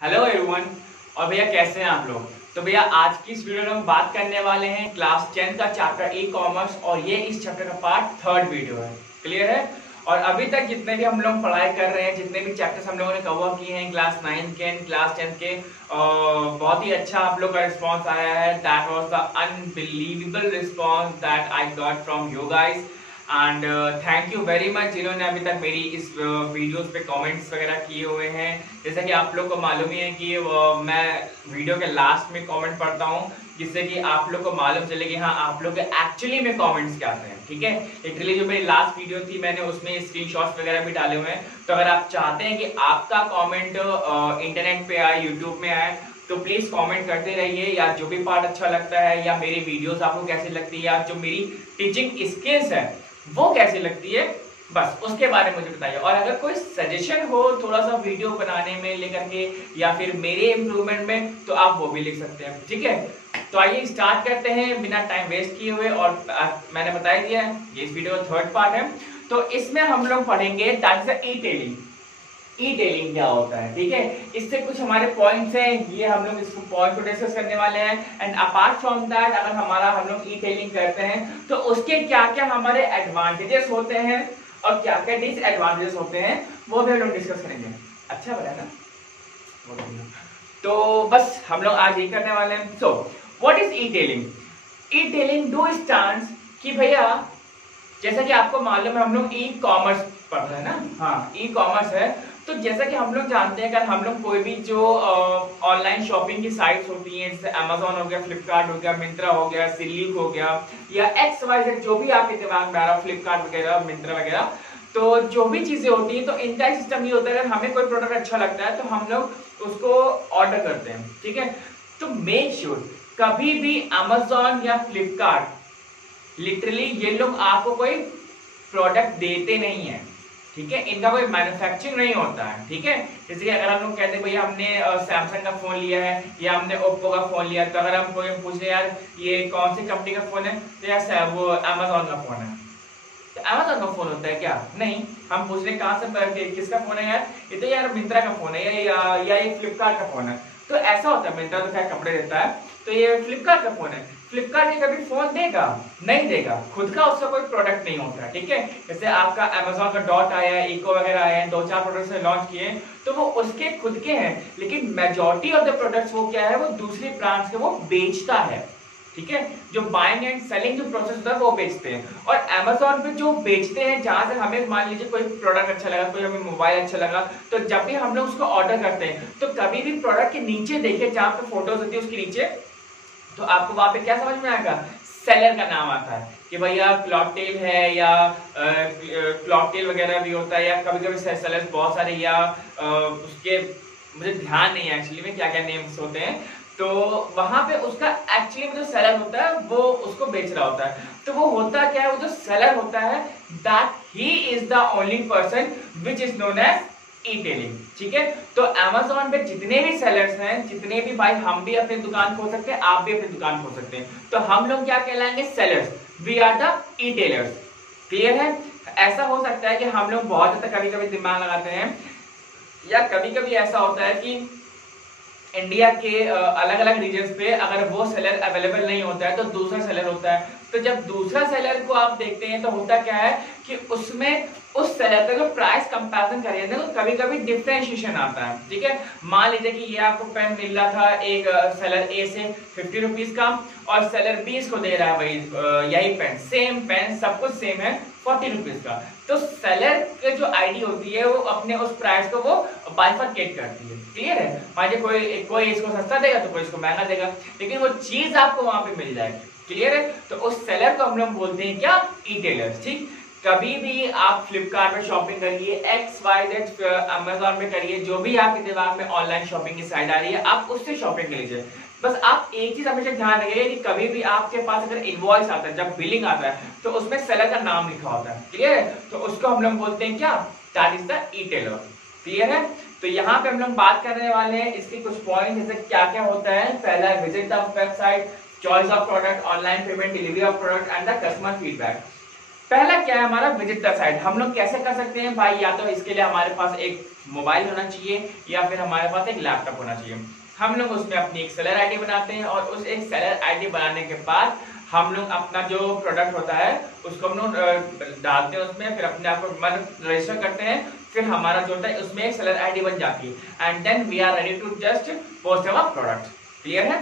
Hello everyone. और भैया कैसे हैं आप लोग। तो भैया आज की इस वीडियो में हम बात करने वाले हैं क्लास 10 का चैप्टर ई कॉमर्स और ये इस चैप्टर का पार्ट 3 वीडियो है। क्लियर है। और अभी तक जितने भी हम लोग पढ़ाई कर रहे हैं, जितने भी चैप्टर्स हम लोगों ने कवर किए हैं क्लास 9 के क्लास 10 के, बहुत ही अच्छा आप लोग का रिस्पॉन्स आया है। That was the unbelievable response that I got from you guys and thank you very much जिन्होंने अभी तक मेरी इस वीडियोस पे कमेंट्स वगैरह किए हुए हैं। जैसा कि आप लोग को मालूम ही है कि मैं वीडियो के लास्ट में कमेंट पढ़ता हूँ, जिससे कि आप लोग को मालूम चले कि हाँ आप लोग के एक्चुअली में कमेंट्स क्या आते हैं। ठीक है, लिटरली जो मेरी लास्ट वीडियो थी मैंने उसमें स्क्रीनशॉट्स वगैरह भी डाले हुए हैं। तो अगर आप चाहते हैं कि आपका कमेंट इंटरनेट पे आए, यूट्यूब में आए, तो प्लीज कमेंट करते रहिए। या जो भी पार्ट अच्छा लगता है, या मेरी वीडियोस आपको कैसी लगती है, या जो मेरी टीचिंग स्किल्स है वो कैसी लगती है, बस उसके बारे में मुझे बताइए। और अगर कोई सजेशन हो थोड़ा सा वीडियो बनाने में लेकर के, या फिर मेरे इम्प्रूवमेंट में, तो आप वो भी लिख सकते हैं। ठीक है, तो आइए स्टार्ट करते हैं बिना टाइम वेस्ट किए हुए। और मैंने बता दिया है ये इस वीडियो का थर्ड पार्ट है। तो इसमें हम लोग पढ़ेंगे that is E telling. E telling क्या होता है, ठीक है, इससे कुछ हमारे पॉइंट्स हैं, ये हम लोग इसको पॉइंट को डिस्कस करने वाले हैं। एंड अपार्ट फ्रॉम दैट, अगर हम लोग ई टेलिंग करते हैं तो उसके क्या क्या हमारे एडवांटेजेस होते हैं और क्या क्या डिसएडवांटेजेस होते हैं, वो भी हम लोग डिस्कस करेंगे। अच्छा बता ना। तो बस हम लोग आज ये करने वाले हैं। So what is E telling. E telling do stands कि भैया, जैसा कि आपको मालूम है हम लोग ई कॉमर्स पढ़ रहे हैं ना। हाँ, ई कॉमर्स है। तो जैसा कि हम लोग जानते हैं, अगर हम लोग कोई भी जो ऑनलाइन शॉपिंग की साइट्स होती हैं, जैसे अमेजोन हो गया, फ्लिपकार्ट हो गया, मिंत्रा हो गया, सिलीक हो गया, या XYZ जो भी आपके दिमाग में आ रहा है, फ्लिपकार्ट वगैरह, मिंत्रा वगैरह, तो जो भी चीजें होती हैं, तो इनका सिस्टम ये होता है, अगर हमें कोई प्रोडक्ट अच्छा लगता है तो हम लोग उसको ऑर्डर करते हैं। ठीक है, तो मेक श्योर कभी भी अमेजोन या फ्लिपकार्ट लिटरली ये लोग आपको कोई प्रोडक्ट देते नहीं है। ठीक है, इनका कोई मैन्युफैक्चरिंग नहीं होता है। ठीक है, जैसे कि अगर हम लोग कहते हैं भैया हमने सैमसंग का फोन लिया है या हमने ओप्पो का फोन लिया, तो अगर हम कोई पूछे यार ये कौन सी कंपनी का फोन है, तो यार वो अमेजोन का फोन है। तो अमेजोन का फोन होता है क्या? नहीं, हम पूछ रहे कहां से, किसका फोन है यार, ये तो यार मिंत्रा का फोन है या ये फ्लिपकार्ट का फोन है। तो ऐसा होता है, मिंत्रा तो खैर कपड़े देता है, तो ये फ्लिपकार्ट का फोन है। फ्लिपकार्ट ये कभी फोन देगा नहीं देगा, खुद का उसका कोई प्रोडक्ट नहीं होता है। ठीक है, जैसे आपका अमेजोन का डॉट आया है, इको वगैरह आया है, 2-4 प्रोडक्ट्स लॉन्च किए, तो वो उसके खुद के हैं, लेकिन मेजॉरिटी ऑफ द प्रोडक्ट्स वो क्या है, वो दूसरी ब्रांड्स के वो बेचता है। ठीक है, जो बाइंग एंड सेलिंग जो प्रोसेस होता है वो बेचते हैं। और अमेजोन पे जो बेचते हैं, जहां से हमें मान लीजिए कोई प्रोडक्ट अच्छा लगा, कोई हमें मोबाइल अच्छा लगा, तो जब भी हम लोग उसको ऑर्डर करते हैं, तो कभी भी प्रोडक्ट के नीचे देखिए, जहां पे फोटोज होती है उसके नीचे, तो आपको वहां पे क्या समझ में आएगा, सेलर का नाम आता है कि भैया क्लॉकटेल है, या क्लॉकटेल वगैरह भी होता है, या कभी कभी सेलर्स बहुत सारे, या उसके मुझे ध्यान नहीं है एक्चुअली में क्या क्या नेम्स होते हैं। तो वहां पे उसका एक्चुअली में जो सेलर होता है वो उसको बेच रहा होता है। तो वो होता क्या है, वो जो सेलर होता है, that he is the only person which is known as e tailing. ठीक है, तो अमेजोन पे जितने भी सेलर्स हैं, जितने भी भाई, हम भी अपनी दुकान खोल सकते हैं, आप भी अपनी दुकान खोल सकते हैं, तो हम लोग क्या कहलाएंगे, sellers. We are the etailers. Clear है। ऐसा हो सकता है कि हम लोग बहुत ज्यादा कभी कभी दिमाग लगाते हैं, या कभी कभी ऐसा होता है कि इंडिया के अलग अलग रीजन्स पे अगर वो सेलर अवेलेबल नहीं होता है तो दूसरा सेलर होता है। तो जब दूसरा सेलर को आप देखते हैं तो होता क्या है कि उसमें उस सेलर का जो प्राइस कंपैरिजन करिए ना, तो कभी कभी डिफरेंशिएशन आता है। ठीक है, मान लीजिए कि ये आपको पेन मिल रहा था एक सेलर ए से 50 रुपीज का, और सेलर बी इसको दे रहा है भाई यही पेन सब कुछ सेम है 40 रुपीज का। तो सेलर की जो आईडी होती है वो अपने उस प्राइस को वो बाइफरकेट करती है। क्लियर है, मान लीजिए कोई इसको सस्ता देगा तो कोई इसको महंगा देगा, लेकिन वो चीज आपको वहां पे मिल जाएगी। क्लियर है, तो उस सेलर को हम लोग बोलते हैं क्या, ई टेलर्स। ठीक, कभी भी आप फ्लिपकार्ट में शॉपिंग करिए, XYZ अमेजोन में करिए, जो भी आपके दिमाग में ऑनलाइन शॉपिंग की साइट आ रही है, आप उससे शॉपिंग कर लीजिए। बस आप एक चीज हमेशा ध्यान रखिए कि कभी भी आपके पास अगर इनवॉइस आता है, जब बिलिंग आता है, तो उसमें सेलर का नाम लिखा होता है। क्लियर है, तो उसको हम लोग बोलते हैं क्या, that is the e tailer. Clear है, तो यहाँ पे हम लोग बात करने वाले हैं इसके कुछ पॉइंट, जैसे क्या क्या होता है। पहला है visit the website, choice of product, online payment, delivery of product and the customer feedback. पहला क्या है हमारा, विजिट द साइट। हम लोग कैसे कर सकते हैं भाई, या तो इसके लिए हमारे पास एक मोबाइल होना चाहिए या फिर हमारे पास एक लैपटॉप होना चाहिए। हम लोग उसमें अपनी एक सेलर आईडी बनाते हैं और उस एक सेलर आईडी बनाने के बाद हम लोग अपना जो प्रोडक्ट होता है उसको हम लोग डालते हैं उसमें, फिर अपने आप को रजिस्टर करते हैं, फिर हमारा जो होता है उसमें एक सेलर आईडी बन जाती है and then we are ready to just post our product. Clear है?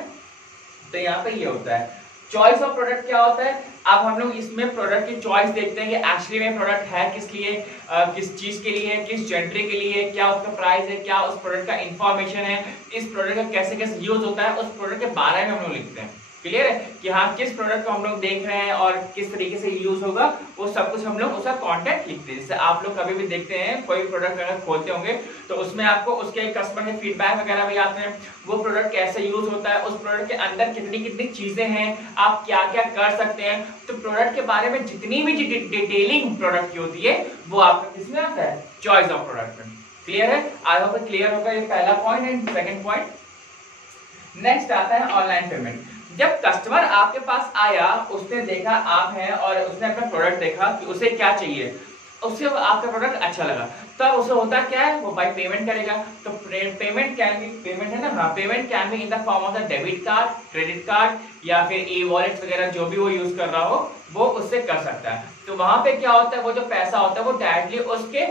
तो यहाँ पे ये होता है चॉइस ऑफ प्रोडक्ट। क्या होता है, अब हम लोग इसमें प्रोडक्ट की चॉइस देखते हैं कि एक्चुअली में प्रोडक्ट है किस लिए, किस चीज के लिए, किस जेंडरी के लिए, क्या उसका प्राइस है, क्या उस प्रोडक्ट का इंफॉर्मेशन है, इस प्रोडक्ट का कैसे कैसे यूज होता है, उस प्रोडक्ट के बारे में हम लोग लिखते हैं। क्लियर है कि हाँ किस प्रोडक्ट को हम लोग देख रहे हैं और किस तरीके से यूज होगा, वो सब कुछ हम लोग उसका कंटेंट लिखते हैं। जैसे आप लोग कभी भी देखते हैं कोई प्रोडक्ट अगर खोलते होंगे तो उसमें आपको उसके कस्टमर के फीडबैक वगैरह भी आते हैं, वो प्रोडक्ट कैसे यूज होता है, उस प्रोडक्ट के अंदर कितनी कितनी चीजें हैं, आप क्या क्या कर सकते हैं। तो प्रोडक्ट के बारे में जितनी भी डिटेलिंग प्रोडक्ट की होती है वो आपको किसमें आता है, चॉइस ऑफ प्रोडक्ट में। क्लियर है? आई होप क्लियर होगा ये पहला point. And second point next आता है ऑनलाइन पेमेंट। जब कस्टमर आपके पास आया, उसने देखा आप हैं और उसने अपना प्रोडक्ट देखा कि उसे क्या चाहिए, उससे आपका प्रोडक्ट अच्छा लगा, तब उसे होता क्या है, वो भाई पेमेंट करेगा। तो पेमेंट कैन बी, पेमेंट है ना, हाँ, payment can be in the form of the debit card, credit card या फिर ई वॉलेट वगैरह जो भी वो यूज कर रहा हो वो उससे कर सकता है। तो वहां पे क्या होता है, वो जो पैसा होता है वो डायरेक्टली उसके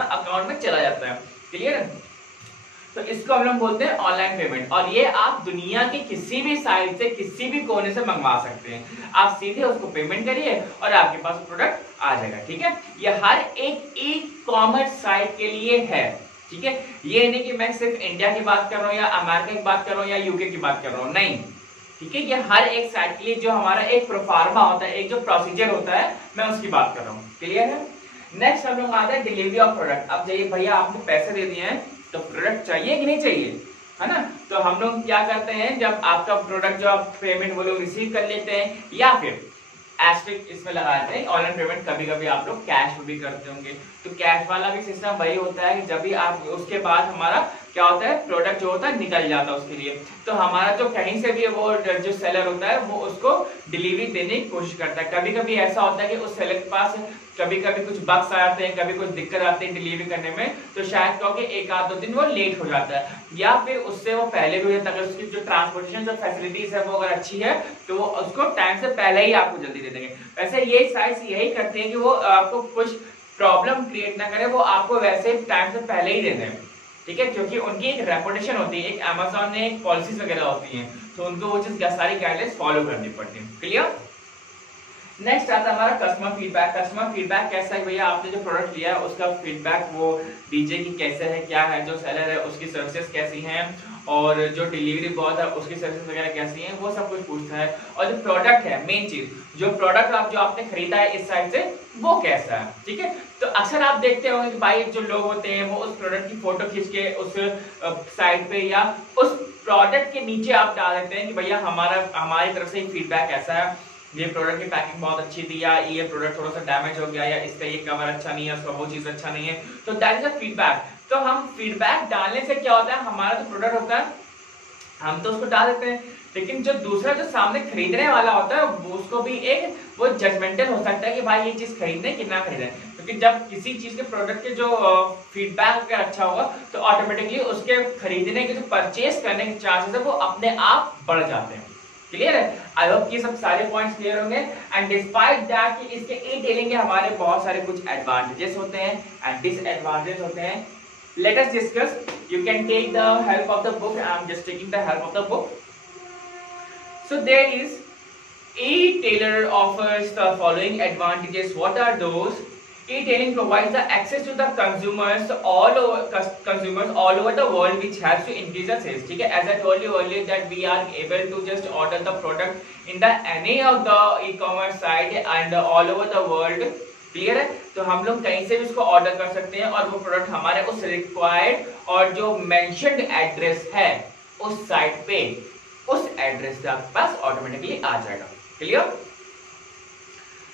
अकाउंट में चला जाता है। क्लियर है? तो इसको हम लोग बोलते हैं ऑनलाइन पेमेंट, और ये आप दुनिया के किसी भी साइट से किसी भी कोने से मंगवा सकते हैं। आप सीधे उसको पेमेंट करिए और आपके पास प्रोडक्ट आ जाएगा। ठीक है? ये हर एक ई कॉमर्स साइट के लिए है। ठीक है? ये नहीं कि मैं सिर्फ इंडिया की बात कर रहा हूँ या अमेरिका की बात कर रहा हूँ या यूके की बात कर रहा हूँ, नहीं। ठीक है? ये हर एक साइट के लिए जो हमारा एक प्रोफार्मा होता है, एक जो प्रोसीजर होता है, मैं उसकी बात कर रहा हूँ। क्लियर है? नेक्स्ट हम लोग आते हैं डिलीवरी ऑफ प्रोडक्ट। अब जाइए भैया आपने पैसे दे दिए हैं तो प्रोडक्ट चाहिए कि नहीं चाहिए, है ना? तो हम लोग क्या करते हैं, जब आपका प्रोडक्ट जो आप पेमेंट वो लोग रिसीव कर लेते हैं या फिर एस्टेरिस्क इसमें लगाते हैं ऑनलाइन पेमेंट, कभी कभी आप लोग कैश भी करते होंगे। तो कैश वाला भी सिस्टम वही होता है कि जब भी आप उसके बाद हमारा क्या होता है, प्रोडक्ट जो होता है निकल जाता है उसके लिए, तो हमारा जो कहीं से भी वो जो सेलर होता है वो उसको डिलीवरी देने की कोशिश करता है। कभी कभी ऐसा होता है कि उस सेलर के पास कभी कभी कुछ बग्स आते हैं, कभी कुछ दिक्कत आती है डिलीवरी करने में, तो शायद क्योंकि एक आध दो दिन वो लेट हो जाता है, या फिर उससे वो पहले भी हो जाता है। अगर उसकी जो ट्रांसपोर्टेशन जो फैसिलिटीज है वो अगर अच्छी है तो वो उसको टाइम से पहले ही आपको जल्दी दे देंगे। वैसे ये साइट्स यही करते हैं कि वो आपको कुछ प्रॉब्लम क्रिएट ना करे, वो आपको वैसे टाइम से पहले ही दे दें। ठीक है? क्योंकि उनकी एक रेपुटेशन होती है, एक अमेज़न ने एक पॉलिसीज वगैरह होती हैं, तो उनको वो चीज सारी गाइडलाइंस फॉलो करनी पड़ती है। क्लियर? नेक्स्ट आता है हमारा कस्टमर फीडबैक। कस्टमर फीडबैक कैसा है भैया, आपने जो प्रोडक्ट लिया है उसका फीडबैक वो दीजिए कि कैसे है, क्या है, जो सेलर है उसकी सर्विसेज कैसी हैं और जो डिलीवरी बॉय है उसकी सर्विसेज वगैरह कैसी हैं, वो सब कुछ पूछता है। और जो प्रोडक्ट है, मेन चीज, जो प्रोडक्ट आप जो आपने खरीदा है इस साइट से वो कैसा है। ठीक है? तो अक्सर आप देखते होंगे कि भाई जो लोग होते हैं वो उस प्रोडक्ट की फोटो खींच के उस साइट पे या उस प्रोडक्ट के नीचे आप डाल देते हैं कि भैया हमारी तरफ से फीडबैक ऐसा है, ये प्रोडक्ट की पैकिंग बहुत अच्छी थी, या ये प्रोडक्ट थोड़ा सा डैमेज हो गया, या इसका ये कवर अच्छा नहीं है, उसका वो चीज अच्छा नहीं है। तो दैट इज अ फीडबैक। तो हम फीडबैक डालने से क्या होता है, हमारा जो प्रोडक्ट होता है हम तो उसको डाल देते हैं, लेकिन जो दूसरा जो सामने खरीदने वाला होता है उसको भी एक वो जजमेंटल हो सकता है कि भाई ये चीज खरीदने कि ना खरीदे। क्योंकि जब किसी चीज के प्रोडक्ट के जो फीडबैक अगर अच्छा होगा तो ऑटोमेटिकली उसके खरीदने के जो परचेस करने के चांसेस है वो अपने आप बढ़ जाते हैं। क्लियर है? आई होप ये सब सारे पॉइंट्स क्लियर होंगे। एंड डिस्पाइट दैट कि इसके ई टेलिंग के हमारे बहुत सारे कुछ एडवांटेजेस होते हैं एंड डिसएडवांटेजेस होते हैं। Let us discuss. You can take the help of the book. I am just taking the help of the book. So there is e-tailer offers the following advantages. What are those? E-tailing provides the access to the consumers all over the world, which helps to increase the sales. ठीक है? As I told you earlier that we are able to just order the product in the any of the e-commerce site and all over the world. Clear है? तो हम लोग कहीं से भी उसको ऑर्डर कर सकते हैं और वो प्रोडक्ट हमारे उस रिक्वायर्ड और जो मेंशन्ड एड्रेस है उस साइट पे, उस एड्रेस पे आपके पास ऑटोमेटिकली आ जाएगा। Clear?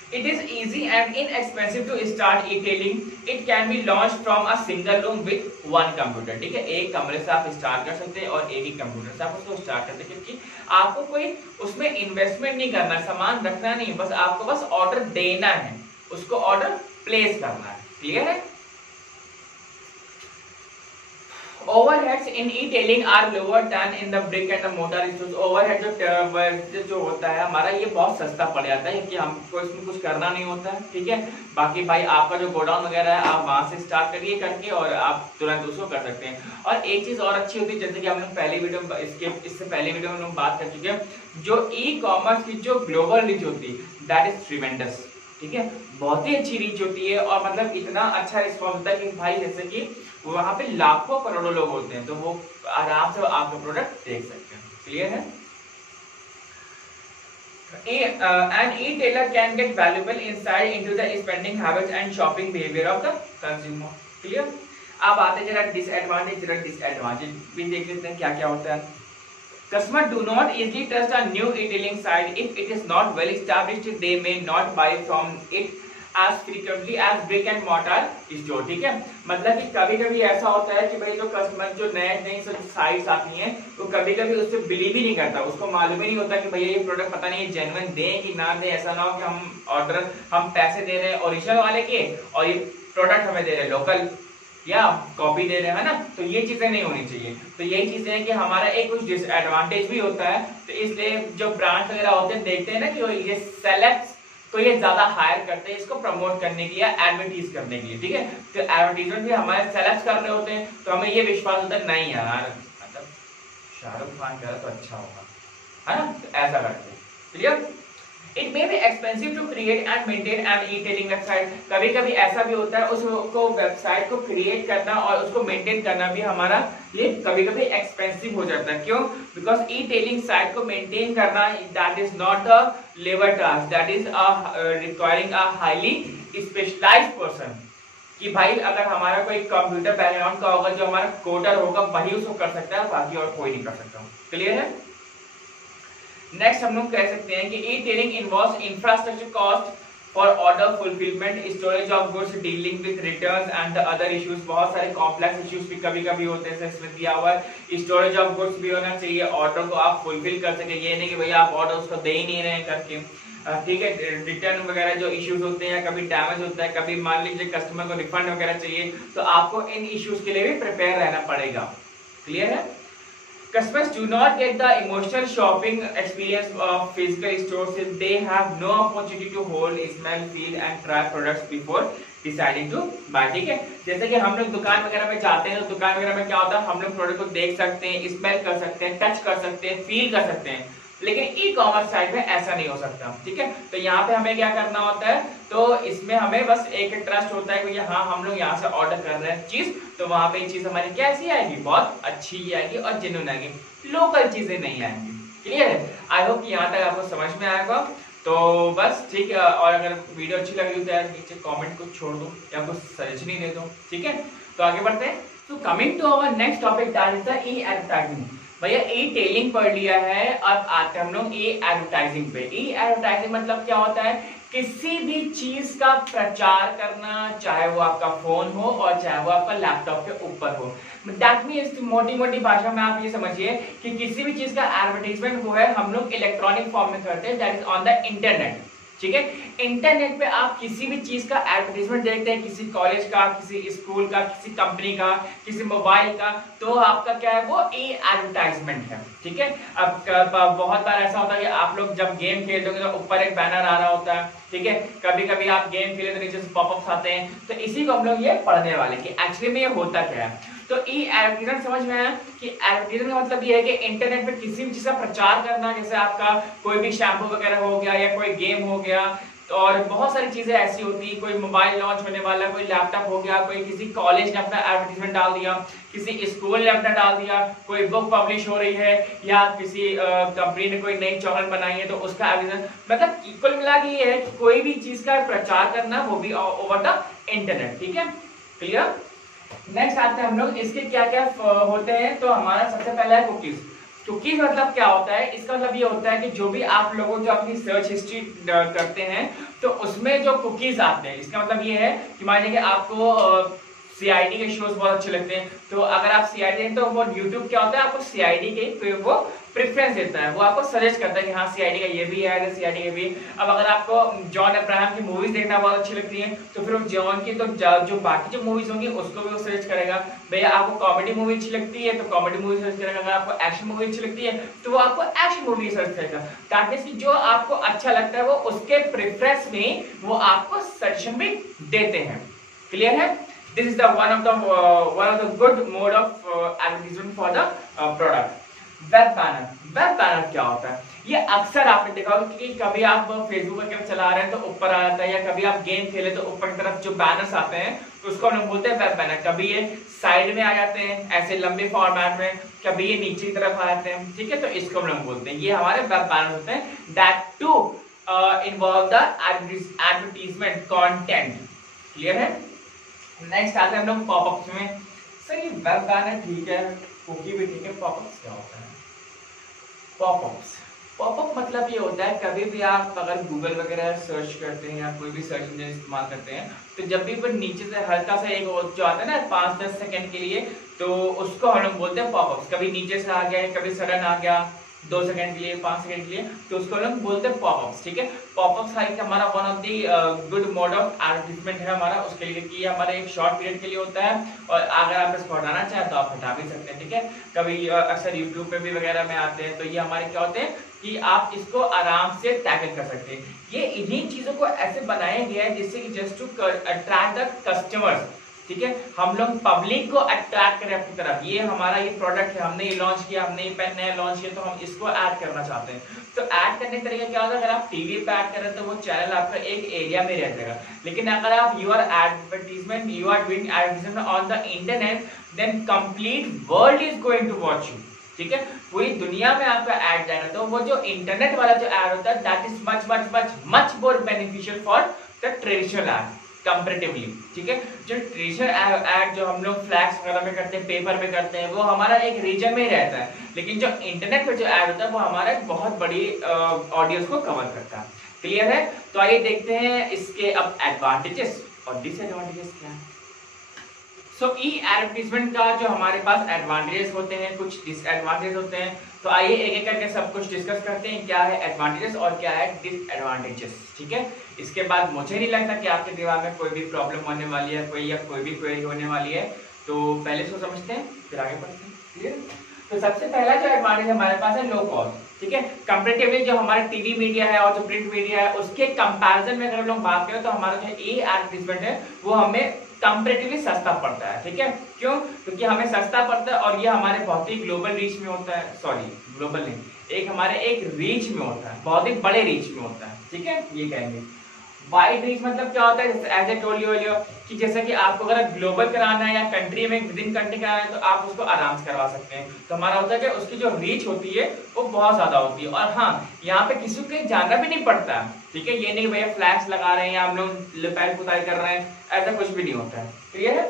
It is easy and inexpensive to start e-tailing. It can be launched from a single room with one computer. ठीक है, एक कमरे से आप स्टार्ट कर सकते हैं और एक ही कंप्यूटर से आप उसको स्टार्ट करते हैं, क्योंकि आपको कोई उसमें इन्वेस्टमेंट नहीं करना, सामान रखना नहीं, बस आपको बस ऑर्डर देना है, उसको ऑर्डर प्लेस करना है। क्लियर है? Overheads in e-tailing are lower than in the brick and mortar stores. Overhead जो होता है हमारा, ये बहुत सस्ता पड़ जाता है कि हमको इसमें कुछ करना नहीं होता है। ठीक है, बाकी भाई आपका जो गोडाउन वगैरह है आप वहां से स्टार्ट करिए करके और आप तुरंत उसको कर सकते हैं। और एक चीज और अच्छी होती है, जैसे कि हम लोग पहली वीडियो इससे पहले वीडियो में हम लोग बात कर चुके हैं, जो ई कॉमर्स की जो ग्लोबल रीच होती है दैट इज ट्रिमेंडस। ठीक है, बहुत ही अच्छी रीच होती है और मतलब इतना अच्छा रिस्पॉन्स होता है कि भाई जैसे कि वहां पे लाखों करोड़ों लोग होते हैं तो वो आराम से आपका प्रोडक्ट देख सकते हैं। क्लियर है? An e-tailer can get valuable insight into the spending habits and shopping behavior of the consumer. Clear? अब आते जरा डिसएडवांटेज भी देख लेते हैं क्या क्या होता है। Customer do not easily trust a new e-tailing site if it is not well established. They may not buy from it as frequently as brick and mortar store. ठीक है, मतलब कि कभी कभी ऐसा होता है कि भाई जो कस्टमर जो नई साइट्स आती हैं वो कभी कभी उस पर बिलीव ही नहीं करता, उसको मालूम ही नहीं होता कि भैया ये प्रोडक्ट पता नहीं जेन्युइन दें कि ना दें। ऐसा ना हो कि हम पैसे दे रहे हैं ओरिजिनल वाले के और ये प्रोडक्ट हमें दे रहे हैं लोकल या कॉपी दे रहे हैं ना, तो ये चीजें नहीं होनी चाहिए। तो यही चीजें हैं कि हमारा एक कुछ डिसएडवांटेज भी होता है, तो इसलिए जो ब्रांड वगैरह होते हैं देखते हैं ना कि ये सेलेक्ट तो ये ज्यादा हायर करते हैं इसको प्रमोट करने के लिए, एडवर्टीज करने के लिए। ठीक है, तो एडवर्टीजमेंट भी हमारे सेलेक्ट कर रहे होते हैं तो हमें ये विश्वास होता है नहीं यार मतलब शाहरुख खान कह रहा तो अच्छा होगा, है ना, तो ऐसा करते हैं। Clear? It may be expensive to create and maintain an e-tailing website. कभी कभी ऐसा भी होता है उसको वेबसाइट को क्रिएट करना और उसको मेंटेन करना भी हमारा ये कभी कभी एक्सपेंसिव हो जाता है। क्यों? बिकॉज ई-टेलिंग साइट को मेंटेन करना that is not a labour task, that is requiring a highly specialised person. कि भाई अगर हमारा कोई कंप्यूटर बैकग्राउंड का होगा, जो हमारा कोडर होगा वही उसको कर सकता है, बाकी और कोई नहीं कर सकता। क्लियर है? नेक्स्ट हम लोग कह सकते हैं कि etailing involves infrastructure cost for order fulfilment, storage of goods, dealing with returns and the other issues. बहुत सारे कॉम्प्लेक्स इश्यूज भी कभी कभी होते हैं, इसमें दिया हुआ है स्टोरेज ऑफ गुड्स भी होना चाहिए, ऑर्डर को आप फुलफिल कर सके, ये नहीं कि भैया आप ऑर्डर उसको दे ही नहीं रहे हैं करके। ठीक है, रिटर्न वगैरह जो इश्यूज होते हैं, कभी डैमेज होता है, कभी मान लीजिए कस्टमर को रिफंड वगैरह चाहिए, तो आपको इन इश्यूज के लिए भी प्रिपेयर रहना पड़ेगा। क्लियर है? Customers do not get the emotional shopping experience of physical stores if they have no opportunity to hold, smell, feel and try products before deciding to buy. ठीक है, जैसे कि हम लोग दुकान वगैरह में जाते हैं तो दुकान वगैरह में क्या होता है, हम लोग प्रोडक्ट को देख सकते हैं, स्मेल कर सकते हैं, टच कर सकते हैं, फील कर सकते हैं, लेकिन ई कॉमर्स साइट में ऐसा नहीं हो सकता। ठीक है, तो यहाँ पे हमें क्या करना होता है, तो इसमें हमें बस एक ट्रस्ट होता है कि हाँ हम लोग यहाँ से ऑर्डर कर रहे हैं चीज, तो वहां पे चीज हमारी कैसी आएगी, बहुत अच्छी आएगी और जेन्युइन आएगी, लोकल चीजें नहीं आएंगी। क्लियर है? आई होप कि यहाँ तक आपको समझ में आएगा। तो बस ठीक है, और अगर वीडियो अच्छी लग रही हो तो यार नीचे कमेंट को छोड़ दो या कुछ सजेशन ही दे दो। ठीक है, तो आगे बढ़ते हैं। तो coming to our next topic that is the e advertising. भैया ई टेलिंग पढ़ लिया है, अब आते हम लोग ई एडवर्टाइजिंग पे। ई एडवर्टाइजिंग मतलब क्या होता है, किसी भी चीज का प्रचार करना, चाहे वो आपका फोन हो और चाहे वो आपका लैपटॉप के ऊपर हो। दैट मीन्स मोटी मोटी भाषा में आप ये समझिए कि किसी भी चीज का एडवर्टाइजमेंट हुआ है हम लोग इलेक्ट्रॉनिक फॉर्म में करते हैं, that is on the internet. ठीक है, इंटरनेट पे आप किसी भी चीज का एडवर्टाइजमेंट देखते हैं, किसी कॉलेज का, किसी स्कूल का, किसी कंपनी का, किसी मोबाइल का, तो आपका क्या है, वो ई एडवर्टाइजमेंट है। ठीक है, अब बहुत बार ऐसा होता है कि आप लोग जब गेम खेलते हो तो ऊपर एक बैनर आ रहा होता है। ठीक है, कभी कभी आप गेम खेले तो नीचे से पॉपअप्स आते हैं, तो इसी को हम लोग ये पढ़ने वाले कि एक्चुअली में ये होता क्या है। तो ई एडवर्टाइजमेंट समझ में आया कि एडवर्टाइजमेंट का मतलब ये है कि इंटरनेट पे किसी भी चीज का प्रचार करना, जैसे आपका कोई भी शैम्पू वगैरह हो गया या कोई गेम हो गया, तो और बहुत सारी चीजें ऐसी होती, कोई मोबाइल लॉन्च होने वाला, कोई लैपटॉप हो गया, कोई किसी कॉलेज ने अपना एडवर्टाइजमेंट डाल दिया, किसी स्कूल ने अपना डाल दिया, कोई बुक पब्लिश हो रही है या किसी कंपनी ने कोई नई चॉकलेट बनाई है तो उसका एडवर्टाइजमेंट, मतलब कुल मिला के ये है कि कोई भी चीज का प्रचार करना, वो भी ओवर द इंटरनेट। ठीक है, क्लियर? नेक्स्ट आते हैं हम लोग इसके क्या क्या होते हैं। तो हमारा सबसे पहला है कुकीज। कुकीज मतलब क्या होता है, इसका मतलब ये होता है कि जो भी आप लोगों जो अपनी सर्च हिस्ट्री करते हैं तो उसमें जो कुकीज आते हैं, इसका मतलब ये है कि मान लीजिए आपको सीआईडी के शोज बहुत अच्छे लगते हैं, तो अगर आप सीआईडी हैं तो वो यूट्यूब क्या होता है आपको सीआईडी के वो प्रेफरेंस देता है, वो आपको सजेस्ट करता है कि हाँ सीआईडी का ये भी है, सीआईडी का भी। अब अगर आपको जॉन अब्राहम की मूवीज देखना बहुत अच्छी लगती है तो फिर वो जॉन की तो जो बाकी जो मूवीज होंगी उसको भी वो सजेस्ट करेगा। भैया आपको कॉमेडी मूवी अच्छी लगती है तो कॉमेडी मूवी सर्च करेगा, अगर आपको एक्शन मूवी अच्छी लगती है तो वो आपको एक्शन मूवी सर्च करेगा, ताकि जो आपको अच्छा लगता है वो उसके प्रेफरेंस में वो आपको सजेशन भी देते हैं। क्लियर है? This is the one of the good mode of advertisement for the product. Web banner क्या होता है? ये अक्सर आपने देखा होगा कि कभी आप फेसबुक वगैरह चला रहे हैं तो ऊपर आ जाता है, या कभी आप गेम खेले तो ऊपर की तरफ जो बैनर्स आते हैं तो उसको हम लोग बोलते हैं वेब बैनर। कभी ये साइड में आ जाते हैं ऐसे लंबे फॉर्मेट में, कभी ये नीचे की तरफ आ जाते हैं, ठीक है, तो इसको हम लोग बोलते हैं, ये हमारे वेब बैनर होते हैं। That to involve the advertisement content. Clear है? नेक्स्ट आते हैं हम लोग पॉपअप्स में। सर ये वेब बैनर ठीक है, कुकी भी ठीक है, पॉपअप्स क्या होता है? पॉपअप मतलब ये होता है कभी भी आप अगर गूगल वगैरह सर्च करते हैं या कोई भी सर्च इंजन इस्तेमाल करते हैं तो जब भी वो नीचे से हल्का सा एक जो आता है ना 5-10 सेकंड के लिए, तो उसको हम लोग बोलते हैं पॉपअप्स। कभी नीचे से आ गया, कभी सडन आ गया 2 सेकंड के लिए, 5 सेकंड के लिए, तो उसको हम बोलते हैं पॉपअप्स। ठीक है, पॉपअप्स हमारा one of the good mode of advertisement है हमारा, उसके लिए कि हमारा एक शॉर्ट पीरियड के लिए होता है और अगर आप इसको हटाना चाहें तो आप हटा भी सकते हैं। ठीक है, कभी अक्सर यूट्यूब पे भी वगैरह में आते हैं, तो ये हमारे क्या होते हैं कि आप इसको आराम से टैकल कर सकते हैं। ये इन्हीं चीजों को ऐसे बनाया गया है जिससे कि just to attract the customers. ठीक है, हम लोग पब्लिक को अट्रैक्ट करें अपनी तरफ। ये हमारा ये प्रोडक्ट है, हमने ये लॉन्च किया, हमने ये पेन नया लॉन्च किया, तो हम इसको ऐड करना चाहते हैं। तो ऐड करने का तरीका क्या होता है? अगर आप टीवी पे ऐड करें तो वो चैनल आपका एक एरिया में रह जाएगा, लेकिन अगर आप you are doing advertisement on the internet, then complete world is going to watch you. ठीक है, पूरी दुनिया में आपका ऐड जाएगा, तो वो जो इंटरनेट वाला जो ऐड होता है that is much more beneficial for the traditional add comparatively. ठीक है, जो ट्रेडिशनल ऐड जो हम लोग फ्लैक्स वगैरह में करते हैं, पेपर में करते हैं, वो हमारा एक रीजन में ही रहता है, लेकिन जो इंटरनेट पे जो ऐड होता है वो हमारा एक बहुत बड़ी ऑडियंस को कवर करता है। क्लियर है? तो आइए देखते हैं इसके अब एडवांटेजेस और डिसएडवांटेजेस क्या है। सो ई एडवर्टाइजमेंट का जो हमारे पास एडवांटेजेस होते हैं, कुछ डिसएडवांटेज होते हैं, तो आइए एक एक करके सब कुछ डिस्कस करते हैं, क्या है एडवांटेजेस और क्या है डिसएडवांटेजेस। ठीक है, इसके बाद मुझे नहीं लगता कि आपके दिमाग में कोई भी प्रॉब्लम होने वाली है, कोई भी क्वेरी होने वाली है, तो पहले इसको समझते हैं फिर आगे बढ़ते हैं। क्लियर? तो सबसे पहला जो एडवांटेज हमारे पास है लो कॉस्ट। ठीक है, कंपैरेटिवली जो हमारा टीवी मीडिया है और जो प्रिंट मीडिया है उसके कंपैरिजन में अगर हम लोग बात करें तो हमारा जो ई एडवर्टाइजमेंट है वो हमें कंपैरेटिवली सस्ता पड़ता है। ठीक है, क्यों? क्योंकि हमें सस्ता पड़ता है और ये हमारे बहुत ही ग्लोबल रीच में होता है, सॉरी ग्लोबल नहीं, एक हमारे एक रीच में होता है, बहुत ही बड़े रीच में होता है। ठीक है, ये कहेंगे वाइड रीच मतलब क्या होता है, एज ए टोल्ड यू कि जैसे कि आपको अगर ग्लोबल कराना है या कंट्री में विद इन कंट्री कराना है तो आप उसको आराम से करवा सकते हैं। तो हमारा होता है कि उसकी जो रीच होती है वो बहुत ज्यादा होती है, और हाँ यहाँ पे किसी को जाना भी नहीं पड़ता। ठीक है, ये नहीं भैया फ्लैक्स लगा रहे हैं या हम लोग लिपाई पुताई कर रहे हैं, ऐसा कुछ भी नहीं होता है। क्लियर है?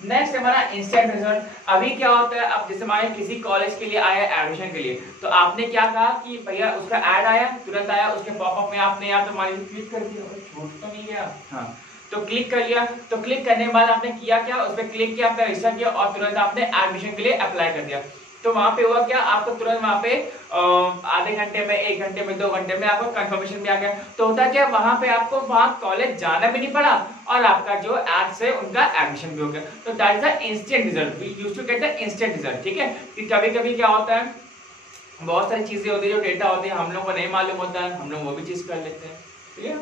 नेक्स्ट हमारा इंस्टेंट रिजल्ट। अभी क्या होता है, अब जैसे मान किसी कॉलेज के लिए आया एडमिशन के लिए, तो आपने क्या कहा कि भैया उसका ऐड आया, तुरंत आया, उसके पॉपअप में आपने या तो मान लीजिए क्लिक कर दिया, छूट तो नहीं गया, हाँ तो क्लिक कर लिया, तो क्लिक करने के बाद आपने किया क्या, उस पर क्लिक किया, आपने रजिस्टर किया और तुरंत आपने एडमिशन के लिए अप्लाई कर दिया। तो वहां पे हुआ क्या, आपको तुरंत वहां पे आधे घंटे में, 1 घंटे में, 2 घंटे में आपको कंफर्मेशन भी आ गया। तो होता क्या, वहां पे आपको वहां कॉलेज जाना भी नहीं पड़ा और आपका जो एड्स है उनका एडमिशन भी हो गया। तो that is the instant result, we used to get the instant result. ठीक है, कि कभी कभी क्या होता है, बहुत सारी चीजें होती है, जो डेटा होती है हम लोग को नहीं मालूम होता है, हम लोग वो भी चीज कर लेते हैं। ठीक है,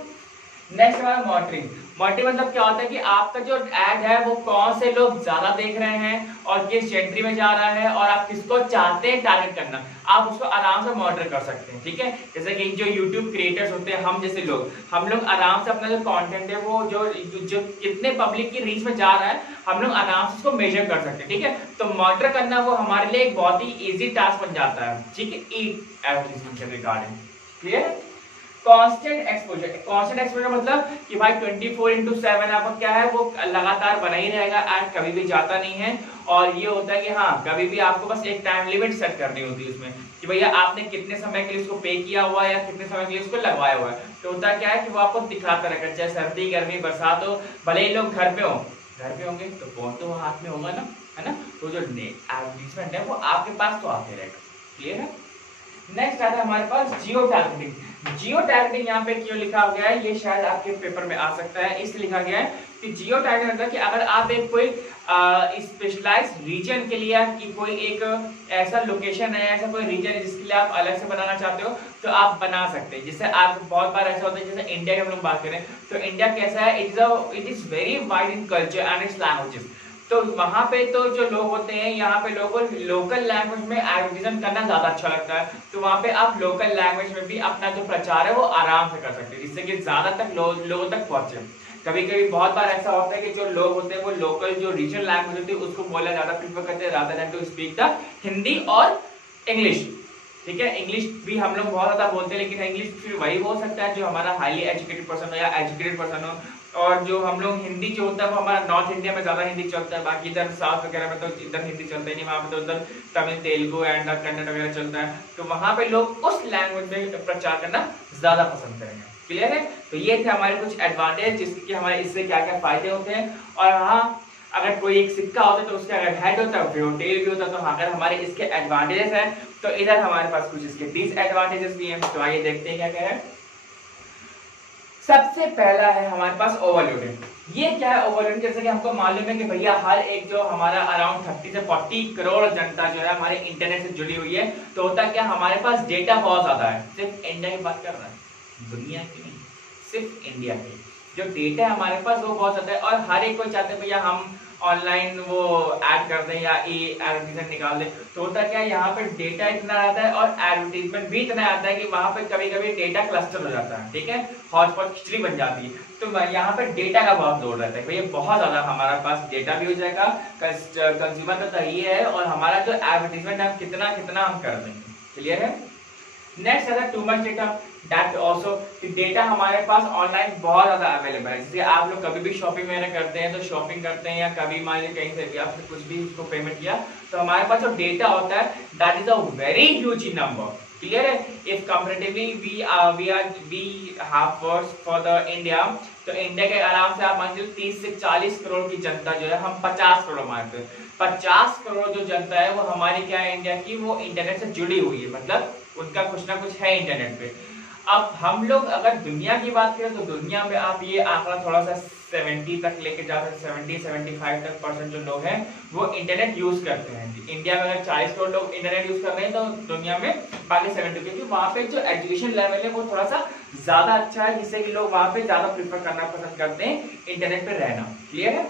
नेक्स्ट हमारा मॉनिटरिंग। मॉनिटरिंग मतलब क्या होता है कि आपका जो ऐड है वो कौन से लोग ज्यादा देख रहे हैं और किस जेंट्री में जा रहा है और आप किसको चाहते हैं टारगेट करना, आप उसको आराम से मॉनिटर कर सकते हैं। ठीक है, जैसे कि जो यूट्यूब क्रिएटर्स होते हैं, हम जैसे लोग, हम लोग आराम से अपना जो कंटेंट है वो जो कितने पब्लिक की रीच में जा रहा है हम लोग आराम से उसको मेजर कर सकते हैं। ठीक है, तो मॉनिटर करना वो हमारे लिए एक बहुत ही ईजी टास्क बन जाता है। ठीक है, ई एडवर्टाइजमेंट के रिगार्डिंग। क्लियर? कांस्टेंट एक्सपोजर मतलब कि भाई 24/7 आपका क्या है वो लगातार बना ही रहेगा, एंड कभी भी जाता नहीं है। और ये होता है कि हाँ कभी भी आपको बस एक टाइम लिमिट सेट करनी होती है उसमें कि भैया आपने कितने समय के लिए उसको पे किया हुआ है या कितने समय के लिए उसको लगवाया हुआ है। तो होता क्या है कि वो आपको दिखाता रहेगा, चाहे सर्दी गर्मी बरसात हो, भले ही लोग घर पे होंगे तो फोन तो हाथ में होगा ना, है ना। तो जो एडवर्टाइजमेंट है वो आपके पास तो आते रहेगा। क्लियर है। नेक्स्ट आता है हमारे पास जियो टारगेटिंग। जियो टारगेटिंग यहाँ पे क्यों लिखा गया है, ये शायद आपके पेपर में आ सकता है, इसलिए लिखा गया है कि जियो टारगेटिंग मतलब कि अगर आप एक कोई स्पेशलाइज रीजन के लिए कि कोई एक ऐसा लोकेशन है, ऐसा कोई रीजन है जिसके लिए आप अलग से बनाना चाहते हो तो आप बना सकते हैं। जिससे आप बहुत बार ऐसा होता है, जैसे इंडिया की हम लोग बात करें तो इंडिया कैसा है, it is very wide in culture and it's languages. तो वहां पे तो जो लोग होते हैं यहाँ पे लोगों लोकल लैंग्वेज में एडवर्टाइजमेंट करना ज्यादा अच्छा लगता है, तो वहां पे आप लोकल लैंग्वेज में भी अपना जो प्रचार है वो आराम से कर सकते हैं, जिससे कि ज्यादा तक लोगों तक पहुंचे। कभी कभी बहुत बार ऐसा होता है कि जो लोग होते हैं वो लोकल जो रीजनल लैंग्वेज होती है उसको बोलना ज्यादा प्रीफर करते हैं rather then to speak the Hindi और इंग्लिश। ठीक है, इंग्लिश भी हम लोग बहुत ज्यादा बोलते हैं, लेकिन इंग्लिश फिर वही बोल सकता है जो हमारा हाईली एजुकेटेड पर्सन हो या एजुकेटेड पर्सन हो। और जो हम लोग हिंदी जो होता है वो हमारा नॉर्थ इंडिया में ज्यादा हिंदी चलता है, बाकी इधर साउथ वगैरह में तो इधर हिंदी चलता ही नहीं, वहां पे तो उधर तमिल तेलुगु एंड कन्नड़ वगैरह चलता है, तो वहां पे लोग उस लैंग्वेज में प्रचार करना ज्यादा पसंद करेंगे। क्लियर है। तो ये थे हमारे कुछ एडवांटेज जिसके कि हमारे इससे क्या क्या फायदे होते हैं। और हाँ अगर कोई एक सिक्का होता है तो उसका अगर हेड होता है फिर वो टेल भी होता है, तो अगर हमारे इसके एडवांटेजेस हैं तो इधर हमारे पास कुछ इसके डिसएडवांटेजेस भी हैं। तो आइए देखते हैं क्या क्या है। सबसे पहला है हमारे पास ओवरलोडिंग। ये क्या है ओवरलोडिंग, जैसे कि हमको मालूम है कि भैया हर एक जो हमारा अराउंड 30 से 40 करोड़ जनता जो है हमारे इंटरनेट से जुड़ी हुई है, तो होता क्या हमारे पास डेटा बहुत ज्यादा है। सिर्फ इंडिया की बात कर रहा है, दुनिया की नहीं, सिर्फ इंडिया की जो डेटा है हमारे पास वो बहुत ज्यादा है। और हर एक को चाहते हैं भैया हम ऑनलाइन वो ऐड कर दें या एडवर्टाइजमेंट निकाल दें, तो होता क्या है यहाँ पे डेटा इतना आता है और एडवर्टाइजमेंट भी इतना आता है कि वहां पे कभी कभी डेटा क्लस्टर हो जाता है। ठीक है, हॉटस्पॉट खिचड़ी बन जाती है, तो यहाँ पे डेटा का बहुत लोड रहता है। भैया बहुत ज्यादा हमारे पास डेटा भी हो जाएगा, कंज्यूमर तो ये है, और हमारा जो एडवर्टाइजमेंट है कितना कितना हम कर देंगे। क्लियर है। नेक्स्ट है too much data, that also data हमारे पास ऑनलाइन बहुत ज्यादा अवेलेबल है। जैसे आप लोग कभी भी शॉपिंग वगैरह करते हैं तो शॉपिंग करते हैं या कभी मान लीजिए कहीं से भी आपने कुछ भी उसको पेमेंट किया, तो हमारे पास जो डेटा होता है that is a very huge in number. Clear है। If comparatively we have words for the India, तो इंडिया के आराम से आप मान लीजिए 30 से 40 करोड़ की जनता जो है, हम 50 करोड़ मानते हैं, 50 करोड़ जो जनता है वो हमारी क्या है इंडिया की, वो इंटरनेट से जुड़ी हुई है, मतलब उनका कुछ ना कुछ है इंटरनेट पे। अब हम लोग अगर दुनिया की बात करें तो दुनिया में आप ये आंकड़ा थोड़ा सा 70 तक लेके जा सकते, 70-75 तक परसेंट जो लोग हैं वो इंटरनेट यूज करते हैं। इंडिया में अगर 40 करोड़ लोग इंटरनेट यूज कर रहे हैं तो दुनिया में बाकी 70, क्योंकि वहाँ पे जो एजुकेशन लेवल है वो थोड़ा सा ज्यादा अच्छा है, जिससे कि लोग वहाँ पे ज्यादा प्रीफर करना पसंद करते हैं इंटरनेट पे रहना। क्लियर है।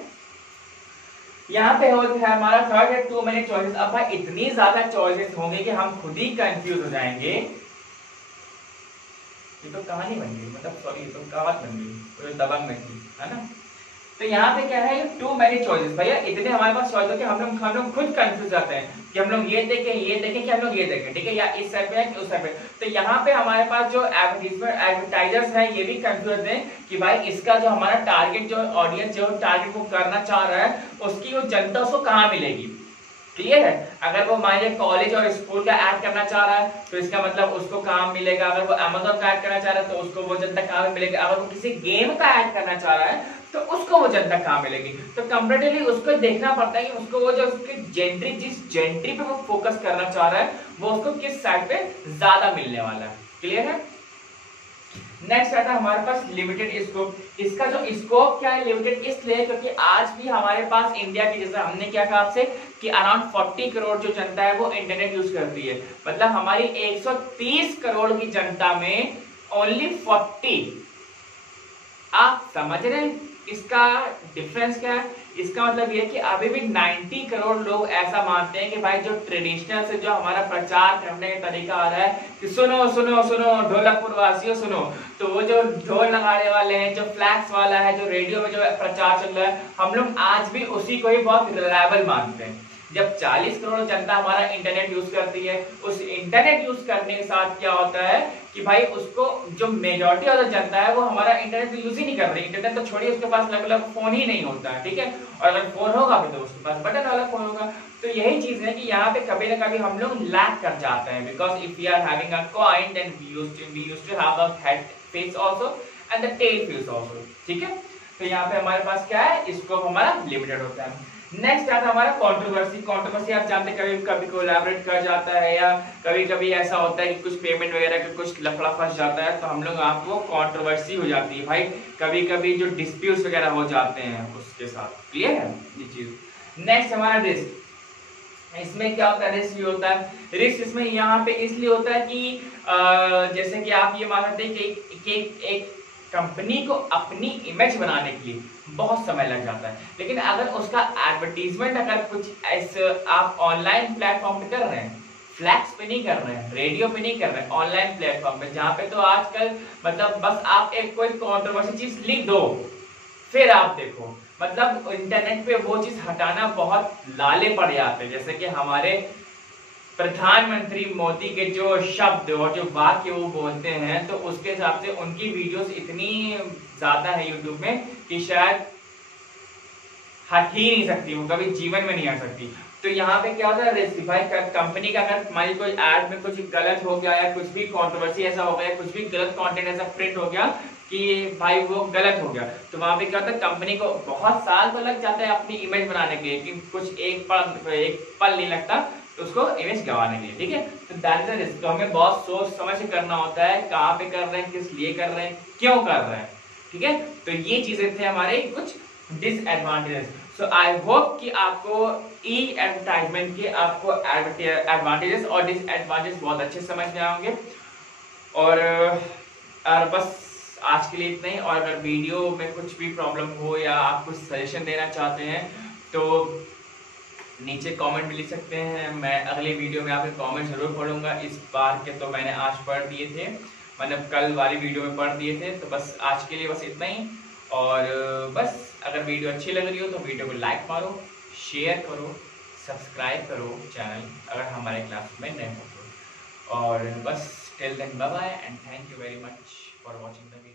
यहाँ पे है हमारा थर्ड है टू मेनी चॉइसेस। अब भाई इतनी ज्यादा चॉइसेस होंगे कि हम खुद ही कंफ्यूज हो जाएंगे। ये तो कहानी बन गई, मतलब सॉरी ये तो कहावत बन गई, वो दबंग में थी, है ना। तो यहाँ पे क्या है टू मेनी चॉइसेस। भैया इतने हमारे पास चॉइस होते हैं, हम लोग खुद कंफ्यूज जाते हैं कि हम लोग ये देखें कि हम लोग ये देखें, ठीक है, या इस साइड पे है कि उस साइड पे। तो यहाँ पे हमारे पास जो एडवर्टाइजर्स हैं ये भी कंफ्यूज हैं कि भाई इसका जो हमारा टारगेट जो ऑडियंस जो टारगेट वो करना चाह रहा है उसकी वो जनता उसको कहाँ मिलेगी। क्लियर है। अगर वो मान लीजिए कॉलेज और स्कूल का ऐड करना चाह रहा है तो इसका मतलब उसको काम मिलेगा। अगर वो अमेज़न का ऐड करना चाह रहा है तो उसको वो जनता कहाँ मिलेगी। अगर वो किसी गेम का ऐड करना चाह रहा है तो उसको वो जनता कहाँ मिलेगी। तो कंपैरेटिवली उसको देखना पड़ता है कि उसको वो जो उसकी जेंट्री जिस जेंट्री पे वो फोकस करना चाह रहा है वो उसको किस साइड पे ज्यादा मिलने वाला है। क्लियर है। नेक्स्ट आता है हमारे पास लिमिटेड स्कोप। इसका जो स्कोप क्या है लिमिटेड इसलिए क्योंकि आज भी हमारे पास इंडिया की, जैसे हमने क्या कहा आपसे कि अराउंड 40 करोड़ जो जनता है वो इंटरनेट यूज करती है, मतलब हमारी 130 करोड़ की जनता में ओनली 40। आप समझ रहे हैं इसका डिफरेंस क्या है। इसका मतलब ये कि अभी भी 90 करोड़ लोग ऐसा मानते हैं कि भाई जो ट्रेडिशनल से जो हमारा प्रचार करने का तरीका आ रहा है कि सुनो सुनो सुनो ढोलकपुर वासियों सुनो, तो वो जो ढोल नगाड़े वाले हैं, जो फ्लैक्स वाला है, जो रेडियो में जो प्रचार चल रहा है, हम लोग आज भी उसी को ही बहुत रिलायबल मानते हैं। जब 40 करोड़ जनता हमारा इंटरनेट यूज करती है, उस इंटरनेट यूज करने के साथ क्या होता है कि भाई उसको जो मेजॉरिटी ऑफ जनता है वो हमारा इंटरनेट यूज ही नहीं कर रही। इंटरनेट तो छोड़िए, उसके पास अलग-अलग फोन ही नहीं होता है, ठीक है। और अगर फोन होगा भी तो उसके पास बटन वाला फोन होगा। तो यही चीज है कि यहाँ पे कभी ना कभी हम लोग लैग कर जाते हैं, because if we are having a coin then we used to have the head face also and the tail face also, ठीक है। तो यहाँ पे हमारे पास क्या है, स्कोप हमारा लिमिटेड होता है। नेक्स्ट आता है हमारा कंट्रोवर्सी। कंट्रोवर्सी आप जानते हैं, कभी कभी कोलैबोरेट कर जाता है या कभी कभी ऐसा होता है कि कुछ पेमेंट वगैरह का कुछ लफड़ा फंस जाता है, तो हम लोग आपको कंट्रोवर्सी हो जाती है भाई। कभी कभी जो डिस्प्यूट्स वगैरह हो जाते हैं उसके साथ, क्लियर है ये चीज। नेक्स्ट हमारा रिस्क। इसमें क्या होता है, रिस्क भी होता है। रिस्क इसमें यहाँ पे इसलिए होता है कि जैसे कि आप ये मान सकते हैं कि एक कंपनी को अपनी इमेज बनाने के लिए बहुत समय लग जाता है, लेकिन अगर उसका एडवर्टीजमेंट अगर कुछ ऐसे आप ऑनलाइन प्लेटफॉर्म पे कर रहे हैं, फ्लैक्स पे नहीं कर रहे हैं, रेडियो पे नहीं कर रहे हैं, ऑनलाइन प्लेटफॉर्म पे, जहाँ पे तो आजकल मतलब बस आप एक कोई कंट्रोवर्सी चीज लिख दो फिर आप देखो, मतलब इंटरनेट पे वो चीज हटाना बहुत लाले पड़ जाते हैं। जैसे कि हमारे प्रधानमंत्री मोदी के जो शब्द और जो वाक्य वो बोलते हैं, तो उसके हिसाब से उनकी वीडियोस इतनी ज्यादा है यूट्यूब में कि शायद हट ही नहीं सकती, वो कभी जीवन में नहीं आ सकती। तो यहाँ पे क्या होता है, रेसिफाई कंपनी का अगर हमारी कोई एड में कुछ गलत हो गया या कुछ भी कंट्रोवर्सी ऐसा हो गया, कुछ भी गलत कंटेंट ऐसा प्रिंट हो गया कि भाई वो गलत हो गया, तो वहां पे क्या होता है, कंपनी को बहुत साल तो लग जाता है अपनी इमेज बनाने के लिए, कि कुछ एक पल नहीं लगता तो उसको इमेज गंवाने के लिए, ठीक है। तो दैट इज अ रिस्क। तो हमें बहुत सोच समझ के करना होता है, कहाँ पे कर रहे हैं, किस लिए कर रहे हैं, क्यों कर रहे हैं, ठीक है। तो ये चीजें थे हमारे कुछ डिसएडवांटेजेस। सो आई होप कि आपको ई एडवर्टाइजमेंट के आपको एडवांटेजेस और डिसएडवांटेजेस बहुत अच्छे समझ में आएंगे। और बस आज के लिए इतना ही। और अगर वीडियो में कुछ भी प्रॉब्लम हो या आप कुछ सजेशन देना चाहते हैं तो नीचे कमेंट में लिख सकते हैं। मैं अगले वीडियो में आपके कमेंट जरूर पढ़ूंगा। इस बार के तो मैंने आज पढ़ दिए थे, मतलब कल वाली वीडियो में पढ़ दिए थे। तो बस आज के लिए बस इतना ही। और बस अगर वीडियो अच्छी लग रही हो तो वीडियो को लाइक मारो, शेयर करो, सब्सक्राइब करो चैनल अगर हमारे क्लास में नए हो तो। और बस till then bye bye and thank you very much for watching the video.